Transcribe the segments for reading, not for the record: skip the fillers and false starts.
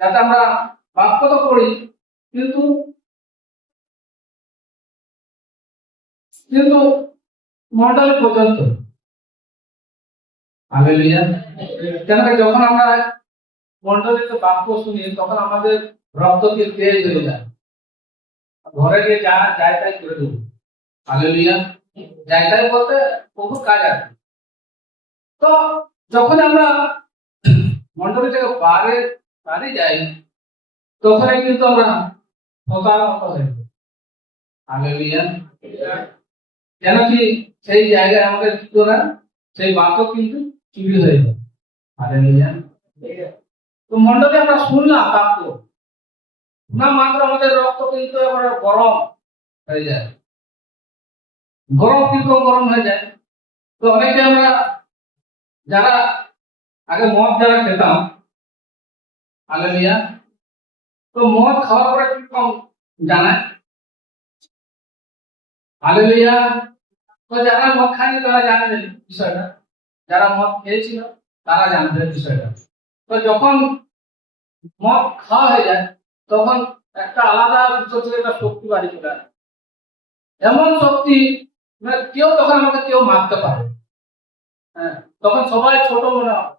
যাতে আমরা বাক্য তো পড়ি, কিন্তু কিন্তু মন্ডলী পর্যন্ত। হালেলুয়া। কেন যখন আমরা মন্ডলীতে বাক্য শুনি তখন আমাদের রক্ত দিয়ে তেজ হয়ে যায়, ঘরে গিয়ে যা যায় তাই করে দেবো। হালেলুয়া। যায় তাই বলতে প্রভুর কাজ আছে। তো যখন আমরা মন্ডলী থেকে বাড়ি যাই তখনই কিন্তু আমরা প্রতারণা হয়ে যাই। হালেলুয়া। কেন কি সেই জায়গায় আমাদের কি করা, সেই বাক্য কিন্তু চুরি হয়ে যায়। হালেলুয়া। তো মন্ডলী আমরা শুনলাম বাক্য, না মাত্র আমাদের রক্ত কিন্তু এবারে গরম হয়ে যায়, গরম হয়ে যায়। তো অনেকে আমরা যারা আগে মদ যারা খেতাম, হালেলুয়া, তো মদ খাওয়ার পরে কি কম জানায়, হালেলুয়া। তো যারা মদ খায়নি তারা জানে বিষয়টা, যারা মদ খেয়েছিল তারা জানবে বিষয়টা। তো যখন মদ খাওয়া হয়ে যায় তখন একটা আলাদা ভিতর থেকে একটা শক্তি বাড়ি চলে আসে, এমন শক্তি মানে কেউ তখন আমাকে কেউ মারতে পারে। হ্যাঁ, তখন সবাই ছোট মনে হয়,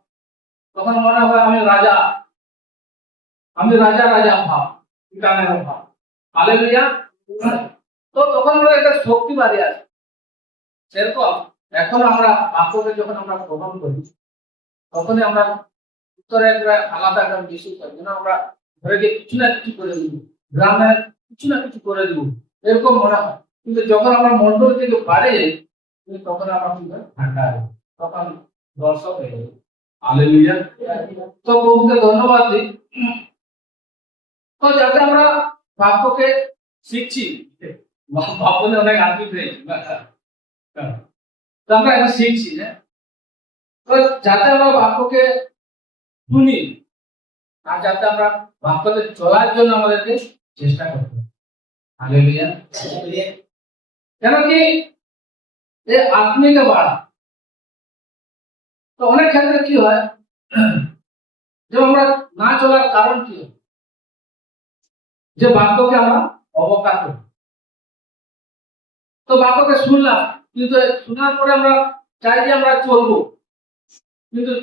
তখন মনে হয় আমি রাজা, রাজা ভাব, পিতানের ভাব। হালেলুয়া। তো তখন আমাদের একটা শক্তি বাড়ি আছে। সেরকম এখন আমরা বাক্যকে যখন আমরা গ্রহণ করি তখনই আমরা উত্তরে একটা আলাদা একটা বিষয় পাই, যেন আমরা ঘরে গিয়ে কিছু না কিছু করে দিব, গ্রামে কিছু না কিছু করে দিব, এরকম মনে হয়। কিন্তু যখন আমরা মন্ডল থেকে বাড়ে যাই তখন আমরা কিন্তু ঠান্ডা হয়ে, তখন দর্শক হয়ে যাই। হালেলুয়া। তো প্রভুকে ধন্যবাদ দিই। তো যাতে আমরা বাক্যকে শিখছি, বাক্যে অনেক আত্মিক হয়েছি, তো আমরা এখন শিখছি না, তো যাতে আমরা বাক্যকে শুনি আর যাতে আমরা বাক্যতে চলার জন্য আমাদেরকে চেষ্টা করতে হবে। হালেলুয়া। কেন কি এই আত্মিক বাড়া, তো অনেক ক্ষেত্রে কি হয় যে আমরা না চলার কারণ কি হয়, যে বাক্যকে আমরা অবজ্ঞা করি। তো বাক্যকে শুনলাম কিন্তু শোনার পরে আমরা চাই যে আমরা চলবো, কিন্তু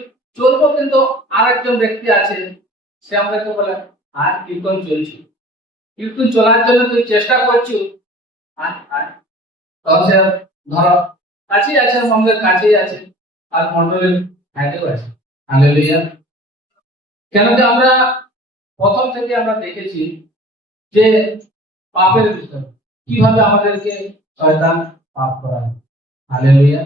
কিন্তু আরেকজন ব্যক্তি আছে, সে আমাদেরকে বলে আর কীর্তন চলছে, কীর্তন চলার জন্য তুই চেষ্টা করছো, তখন সে ধরো কাছেই আছে, আমাদের কাছেই আছে আর মন্ডলের সাইডেও আছে। হালেলুয়া। কেন যে আমরা প্রথম থেকে আমরা দেখেছি যে পাপের বিষয় কিভাবে আমাদেরকে শয়তান পাপ করায়। হালেলুয়া।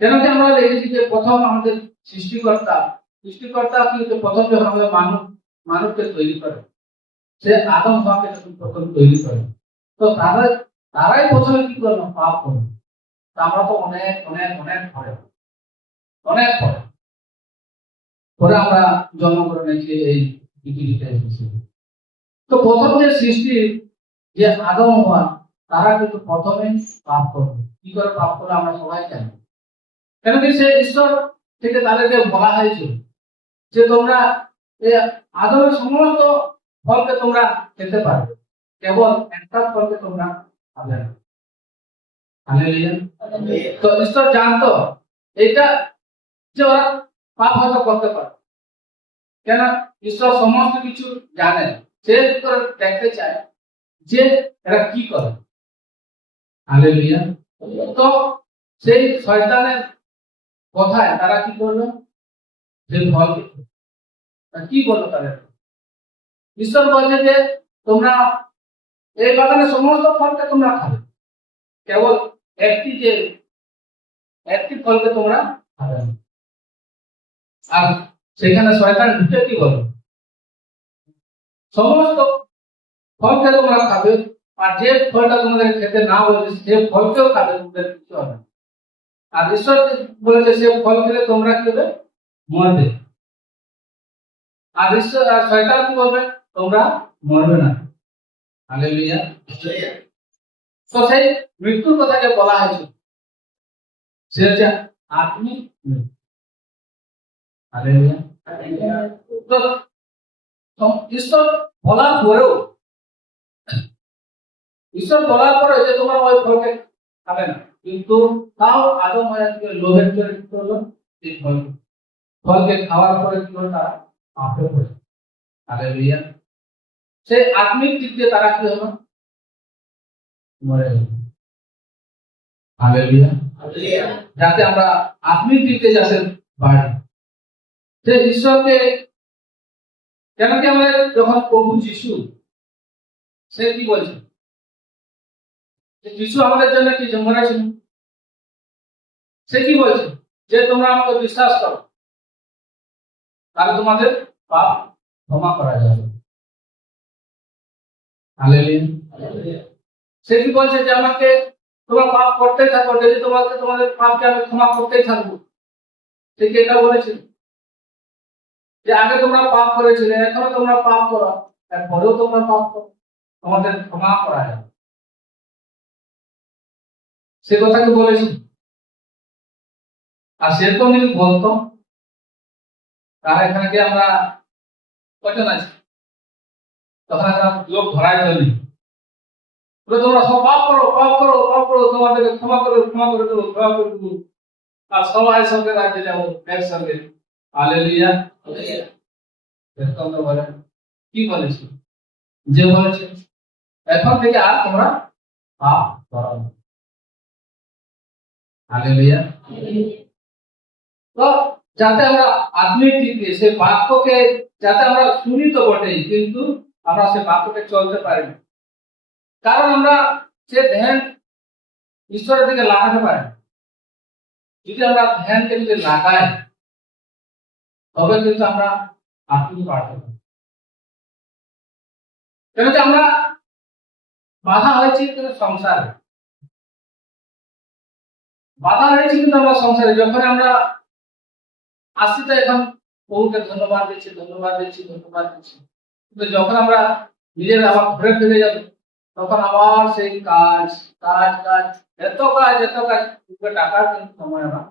কেন যে আমরা দেখেছি যে প্রথম আমাদের সৃষ্টিকর্তা কিন্তু প্রথম যখন আমাদের মানুষকে তৈরি করে, সে আদম হওয়াকে যখন প্রথম তৈরি করে, তো তারাই প্রথমে কি করলো, পাপ করলো। আমরা তো অনেক অনেক অনেক পরে আমরা জন্মগ্রহণ হয়েছি এই পৃথিবীতে এসেছি। তো প্রথম যে সৃষ্টি, যে আদম হওয়া, তারা কিন্তু প্রথমে পাপ করলো। কি করে পাপ করলো আমরা সবাই জানি। কেন কি সে ঈশ্বর থেকে তাদেরকে বলা হয়েছিল যে তোমরা আদমের সমস্ত ফলকে তোমরা খেতে পারবে, কেবল একটা ফলকে তোমরা খাবে না। তো ঈশ্বর জানতো এটা যে ওরা পাপ হয়তো করতে পারে, কেন ঈশ্বর সমস্ত কিছু জানেন, সে দেখতে চায় যে এরা কি করে। হালেলুয়া। তো সেই শয়তানের কথায় তারা কি করলো, যে ফল কি বললো তাদের, ঈশ্বর বলছে যে তোমরা এই বাগানের সমস্ত ফলকে তোমরা খাবে, কেবল একটি ফলকে তোমরা খাবে না। আর সেখানে শয়তান ঢুকে কি বলো, সমস্ত ফলকে তোমরা খাবে, আর যে ফলটা তোমাদের খেতে না বলেছে সে ফলকেও খাবে, তোমাদের কিছু হবে। আর ঈশ্বর বলেছে সে ফল খেলে তোমরা কি হবে, মরবে। আর ঈশ্বর আর শয়তান কি বলবে, তোমরা মরবে না। হালেলুয়া। তো সেই মৃত্যুর কথা যে বলা হয়েছে সে হচ্ছে আত্মিক মৃত্যু। হালেলুয়া। তো ঈশ্বর বলার পরেও যে তোমরা ওই ফলকে খাবে না, কিন্তু তাও আদম হাওয়াকে লোভের জন্য কি করলো? এই ফলকে খাওয়ার পরে কি হলো? তারা পাপে পড়ে। হালেলুয়া। সেই আত্মিক দিক দিয়ে তারা কি হলো? মরে গেল। হালেলুয়া। যাতে আমরা আত্মিক দিক দিয়ে যাতে বাড়ি, যে ঈশ্বরকে কেন কি আমরা যখন প্রভু যিশু সে কি বলছে? যিশু আমাদের জন্য কি মরেছেন? সে কি বলছে? যে তোমরা আমাকে বিশ্বাস করো তাহলে তোমাদের পাপ ক্ষমা করা যাবে। হালেলুয়া। সে কি বলছে? যে আমাকে তোমরা পাপ করতেই থাকো, যদি তোমাদের পাপকে আমি ক্ষমা করতেই থাকবো। সে কি এটা বলেছে? যে আগে তোমরা পাপ করেছিলে, এখনো তোমরা পাপ করো, এরপরেও তোমরা পাপ করো, তোমাদের ক্ষমা করা যাবে। সে কথা কি বলেছে? আর সে তো যদি বলতো তাহলে এখানে কি আমরা কয়জন আছি? তখন একটা লোক ধরাই দেবে, তোমরা সব পাপ করো, পাপ করো, পাপ করো, তোমাদেরকে ক্ষমা করে দেবো, ক্ষমা করে দেবো, আর সবাই সঙ্গে রাজ্যে যাবো একসঙ্গে। হালেলুয়া। বলেন কি বলেছে? যে বলেছে এখন থেকে আর তোমরা পাপ করো না। হালেলুয়া। তো যাতে আমরা আত্মিক দিক দিয়ে সেই বাক্যকে যাতে আমরা শুনি তো বটেই, কিন্তু আমরা সেই বাক্যকে চলতে পারি না, কারণ আমরা সে ধ্যান ঈশ্বরের দিকে লাগাতে পারি না। যদি আমরা ধ্যানকে যদি লাগাই তবে কিন্তু আমরা আত্মিক বাড়তে পারি। কেন যে আমরা বাধা হয়েছি কিন্তু সংসারে, বাধা হয়েছে কিন্তু আমরা সংসারে। যখন আমরা আসছি তো এখন প্রভুকে ধন্যবাদ দিচ্ছি, ধন্যবাদ দিচ্ছি, ধন্যবাদ দিচ্ছি, কিন্তু যখন আমরা নিজের আবার ঘুরে ফিরে যাব তখন আবার সেই কাজ কাজ কাজ, এত কাজ এত কাজ, টাকার কিন্তু সময় আমরা।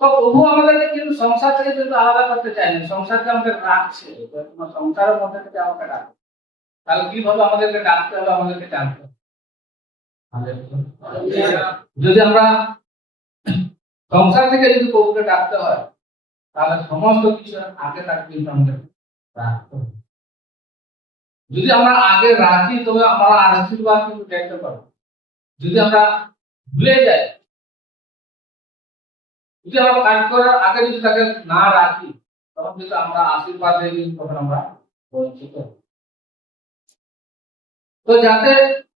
তো প্রভু আমাদেরকে কিন্তু সংসার থেকে কিন্তু আলাদা করতে চায়নি, সংসারকে আমাদের রাখছে, সংসারের মধ্যে থেকে আমাকে ডাকছে। তাহলে কিভাবে আমাদেরকে ডাকতে হবে? আমাদেরকে জানতে হবে। যদি আমরা সংসার থেকে যদি প্রভুকে ডাকতে হয় তাহলে সমস্ত কিছু আগে তাকে কিন্তু আমাদের রাখতে হবে। যদি আমরা আগে রাখি তবে আমরা আশীর্বাদ কিন্তু দেখতে পাবো। যদি আমরা ভুলে যাই, যদি আমরা কাজ করার আগে যদি তাকে না রাখি তখন কিন্তু আমরা আশীর্বাদ দিয়ে কিন্তু তখন আমরা বঞ্চিত। তো যাতে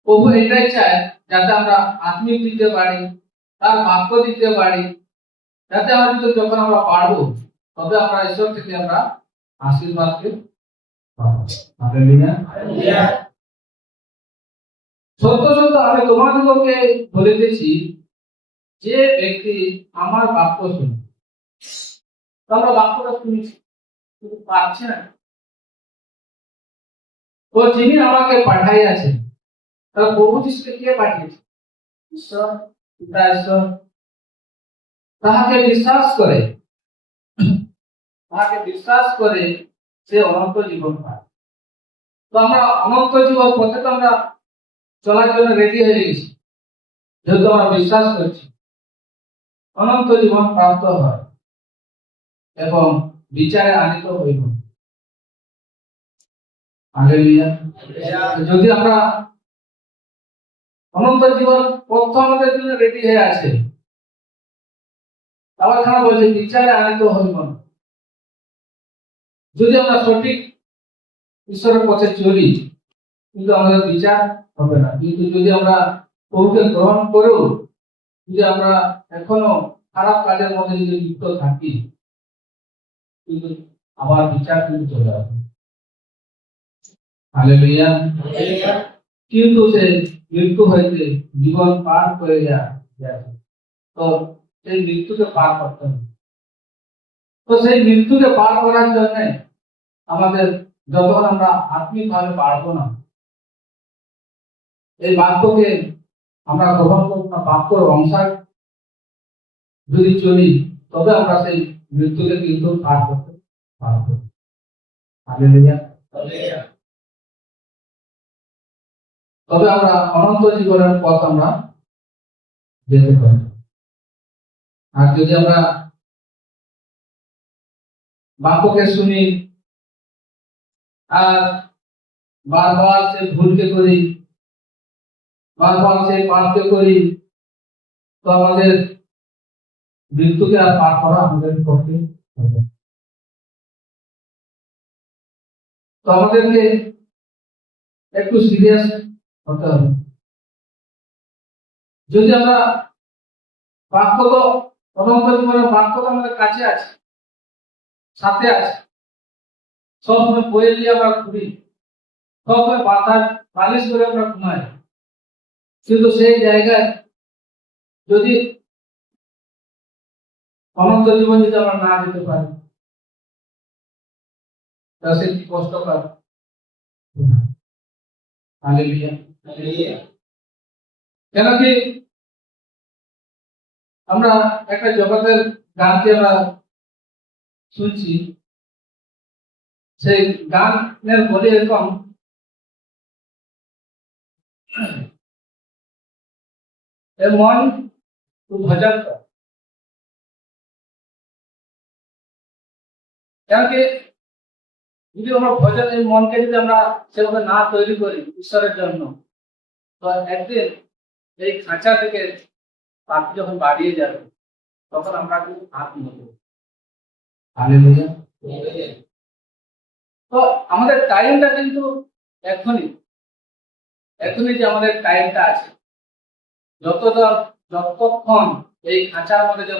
প্রভু এটাই চায় যাতে আমরা আত্মিক দিতে পারি, তার বাক্য দিতে পারি, যাতে আমরা যখন আমরা পারবো তবে আমরা ঈশ্বর থেকে আমরা আশীর্বাদকে পাবো। হালেলুয়া। সত্য সত্য আমি তোমাদেরকে বলিতেছি, যে ব্যক্তি আমার বাক্য শুনে, আমরা বাক্যটা শুনেছি কিন্তু পারছি না, তো যিনি আমাকে পাঠাইয়াছেন, তাহলে প্রভু যিশুকে কে পাঠিয়েছে? ঈশ্বর পিতা ঈশ্বর। তাহাকে বিশ্বাস করে, তাহাকে বিশ্বাস করে সে অনন্ত জীবন পায়। তো আমরা অনন্ত জীবন পথে তো আমরা চলার জন্য রেডি হয়ে গেছি, যেহেতু আমরা বিশ্বাস করছি অনন্ত জীবন প্রাপ্ত হয় এবং বিচারে আনিত হইব। হালেলুয়া। যদি আমরা অনন্ত জীবন পথ আমাদের জন্য রেডি হয়ে আছে, তাহলে এখানে বলছে বিচারে আনিত হইব না। যদি আমরা সঠিক ঈশ্বরের পথে চলি কিন্তু আমাদের বিচার হবে না, কিন্তু যদি আমরা প্রভুকে গ্রহণ করেও যদি আমরা এখনো খারাপ কাজের মধ্যে যদি লিপ্ত থাকি কিন্তু আবার বিচার কিন্তু চলে আসবে। হালেলুয়া। কিন্তু সে মৃত্যু হইতে জীবন পার করে যায়, তো সেই মৃত্যুকে পার করতে হবে। তো সেই মৃত্যুকে পার করার জন্য আমাদের যতক্ষণ আমরা আত্মিক ভাবে পারবো না, এই বাক্যকে আমরা গ্রহণ করবো না, বাক্যর অনুসার যদি চলি তবে আমরা সেই মৃত্যুকে কিন্তু পার করতে পারবো। হালেলুয়া। তবে আমরা অনন্ত জীবনের পথ আমরা যেতে পারি। আর যদি আমরা বাক্যকে শুনি আর বারবার সে ভুলকে করি, বারবার সে পাপকে করি, তো আমাদের মৃত্যুকে আর পার করা আমাদের পক্ষে হবে। তো আমাদেরকে একটু সিরিয়াস হতে হবে। যদি আমরা বাক্য তো অনন্ত জীবনের বাক্য তো আমাদের কাছে আছে, সাথে আছে, সবসময় বইয়ে নিয়ে আমরা ঘুরি, সবসময় মাথার বালিশ করে আমরা ঘুমাই, কিন্তু সেই জায়গায় যদি অনন্ত জীবন যদি আমরা না যেতে পারি, তা সে কি কষ্টকর। হালেলুয়া। কেন কি আমরা একটা জগতের গানকে আমরা শুনছি, সেই গানের বলি এরকম, এ মন তুই ভজন কর। কেন কি যদি আমরা ভজন, এই মনকে যদি আমরা সেভাবে না তৈরি করি ঈশ্বরের জন্য, তো একদিন এই খাঁচা থেকে পাখি যখন বাড়িয়ে যাবে, তখন আমরা কিন্তু হাত নেব। হালেলুয়া। তো আমাদের টাইমটা কিন্তু এখনই, এখনই যে আমাদের টাইমটা আছে, যতক্ষণ এই খাঁচার মধ্যে যে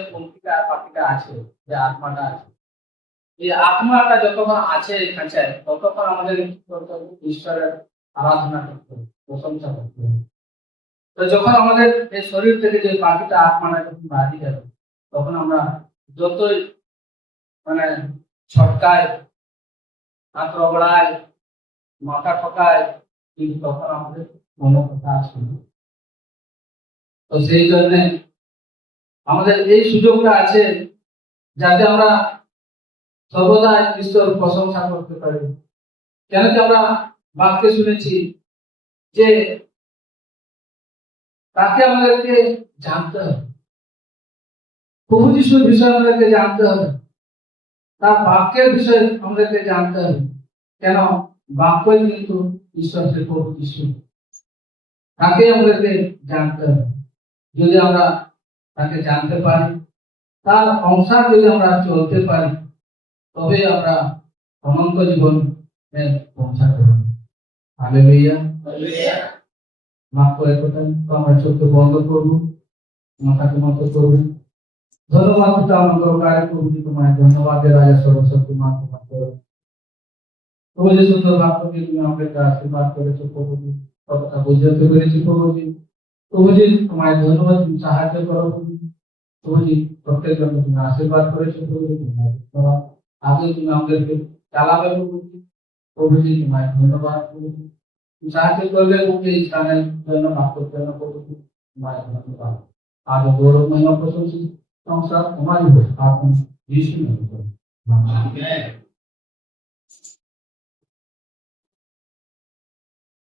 পাখিটা আছে, যে আত্মাটা আছে, এই আত্মাটা যতক্ষণ আছে এই খাঁচায়, ততক্ষণ আমাদের কি করতে হবে? ঈশ্বরের আরাধনা করতে হবে, প্রশংসা করতে হবে। তো যখন আমাদের এই শরীর থেকে যে পাখিটা আত্মাটা যখন বাড়িয়ে যাবে, তখন আমরা যতই মানে ছটকায়, হাত রগড়ায়, মাথা ঠকায়, কিন্তু তখন আমাদের কোনো কথা আসবে না। তো সেই জন্য আমাদের এই সুযোগটা আছে, যাতে আমরা সর্বদা ঈশ্বর প্রশংসা করতে পারি। কেন কি আমরা বাক্যে শুনেছি যে তাকে আমাদেরকে জানতে হবে, প্রভু যিশুর বিষয়ে আমাদেরকে জানতে হবে, তার বাক্যের বিষয়ে আমাদেরকে জানতে হবে। কেন? বাক্যই কিন্তু ঈশ্বর, প্রভু যিশু, তাকে আমাদেরকে জানতে হবে। যদি আমরা তাকে জানতে পারি, তার সংসার যদি আমরা চলতে পারি, তবে আমরা অনন্ত জীবনে পৌঁছাতে পারি। হালেলুয়া। মাফ করে দেবেন। তো আমরা চোখ বন্ধ করবো, মাথাকে নত করবো। ধন্যবাদ আমাদের কার্য প্রভু, তোমায় ধন্যবাদ রাজা সরস্বতী মা, তোমার প্রভু যে সুন্দর বাক্যকে তুমি আমাদেরকে আশীর্বাদ করেছো প্রভুজি, কতটা বুঝতে পেরেছি প্রভুজি। প্রভুজি তোমায় ধন্যবাদ, তুমি সাহায্য করো প্রভুজি। প্রত্যেক জনকে তুমি আশীর্বাদ করেছো প্রভুজি, তোমায় ধন্যবাদ। আগে তুমি আমাদেরকে চালাবে প্রভুজি। প্রভুজি তোমায় ধন্যবাদ প্রভুজি। তুমি সাহায্য করবে প্রভু, এই স্থানের জন্য বাক্যের জন্য প্রভুজি তোমায় ধন্যবাদ। আজ গৌরব মহিমা প্রশংসা সংসার তোমারই হোক, আপনি যিশু নামে।